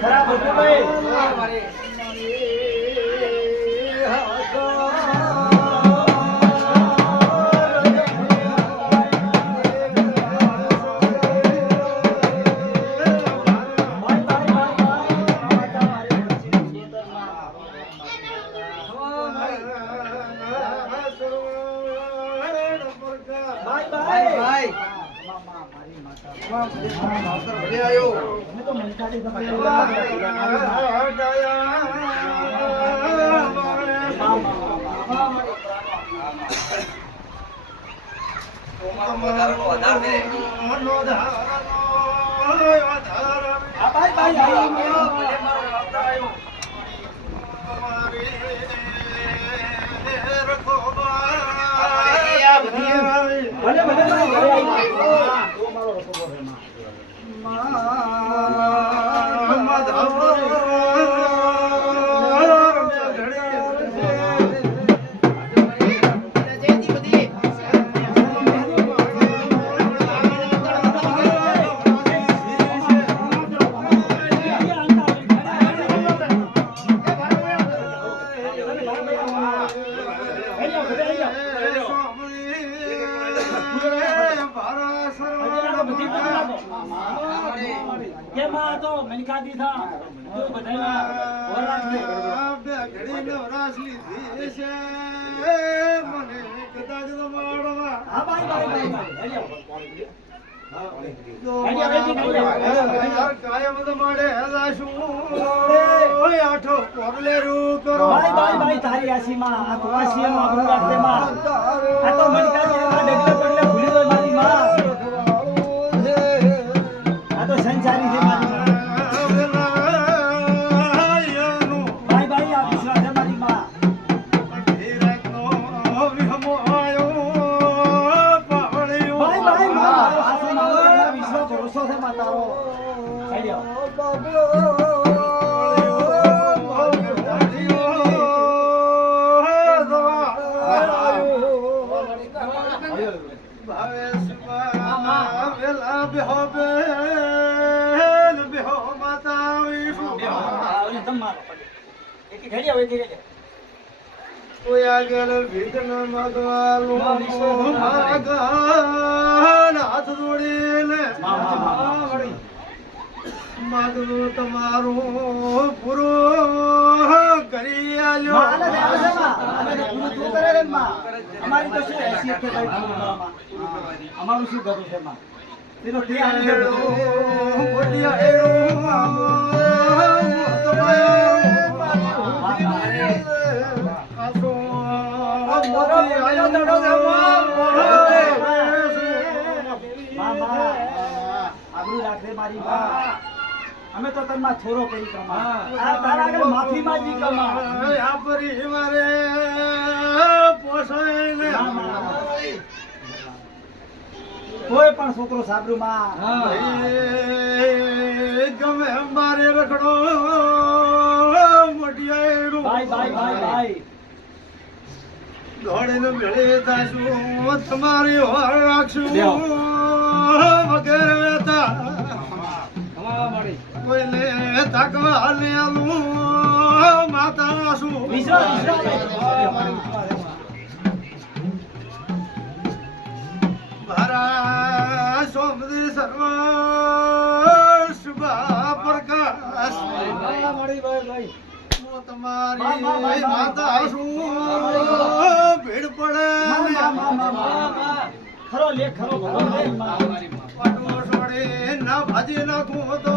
ખરાબ હતું ભાઈ. ભલે કેમાં છે. હા ભાઈ ભાઈ હેલી આવો. ભાઈ ભાઈ ભાઈ તારી આશીમાં આ કુવાસીમાં આપણું રાખે માં આ તો પગલે ભૂલી ગયો મારી માં. છે માં તારો હેલી આવો. માગવું તમારું પૂરું કરી આલ્યો. કરે. અમારી તો શું હેસિયત છે ભાઈ અમારું શું કરવું છે માં? તે મારી. અમે તો તનમાં થોરો કરી કમા આ તારા આગળ માફી માંગી કમા આ પરિવારે પોસાય ને. કોઈ પણ છોકરો સાબરું માં ગમે અંબારે રખડો મોટિયા ભાઈ ભાઈ ભાઈ ભાઈ. દોડીને મેળે તાશું તમારી હોર રાખશું. તાકવા હાલે માતા શું મારા સોમદી સર્વ શુભા પ્રકાશ તમારી. માતા શું ભીડ પડે. ખરો લે ખરો છોડી ના ભાજી નાખું તો